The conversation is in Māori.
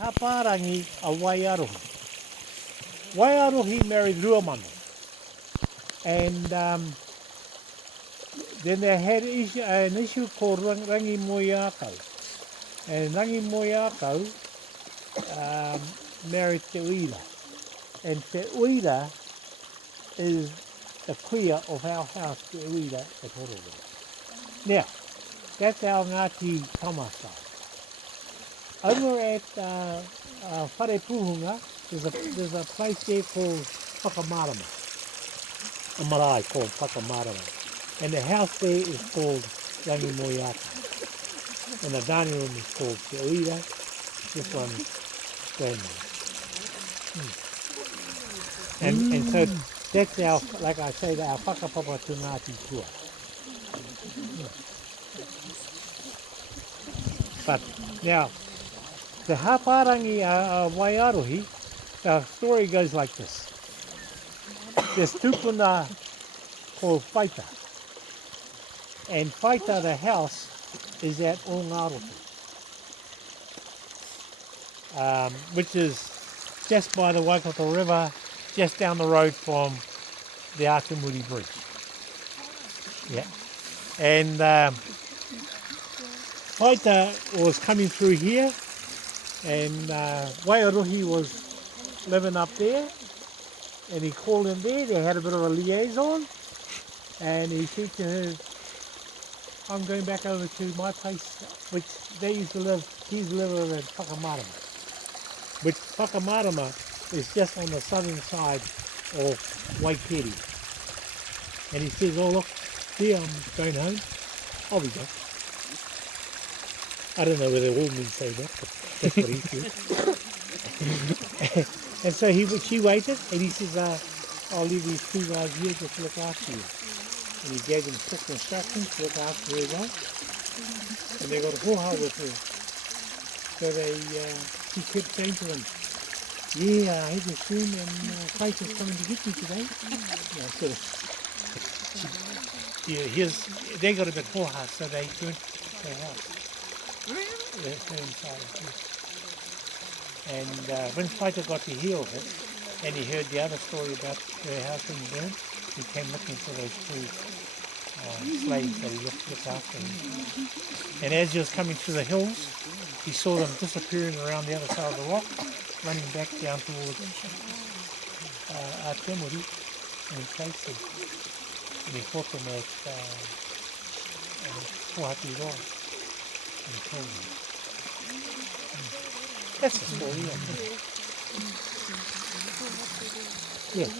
Haparangi a Waiarohi. Waiarohi married Ruamano. And then they had an issue called Rangi Moiakau. And Rangi Moiakau married Te Uira. And Te Uira is the kuia of our house, Te Uira at Horowera. Now, that's our Ngāti Tamasa. Over at Whare Puhunga, there's a place there called Whakamarama. A marae called Whakamarama. And the house there is called Rangi Moiaka. And the dining room is called Te Uira. This one's grandmother. And so that's our, like I say, our whakapapa to Ngāti Tua. But now, the Haparangi Waiarohi, the story goes like this. There's tupuna called Whaita. And Whaita, the house, is at Ongaroto, which is just by the Waikato River, just down the road from the Akamuri Bridge. Yeah. And Whaita was coming through here, and Waiarohi was living up there, and he called him there. They had a bit of a liaison, and he said to her, I'm going back over to my place, which they used to live, he's living in Whakamarama, which Whakamarama is just on the southern side of Waikiri. And he says, oh look, here I'm going home, I'll be back. I don't know whether all men say that, but that's what he said. And so she waited, and he says, I'll leave these two guys here just to look after you. And he gave them strict instructions to look after her well. And they got a hoha with her. So she kept saying to them, yeah, I had this soon, and Faith is coming to get you today. So they got a bit hoha, so they turned their house. And when Faita got to hear of it, and he heard the other story about her house being burned, he came looking for those two slaves that he looked after. And as he was coming through the hills, he saw them disappearing around the other side of the rock, running back down towards Atemuri, and he chased them. And he caught them at Pohati Roa, and he killed them. That's the story, I think. Yeah.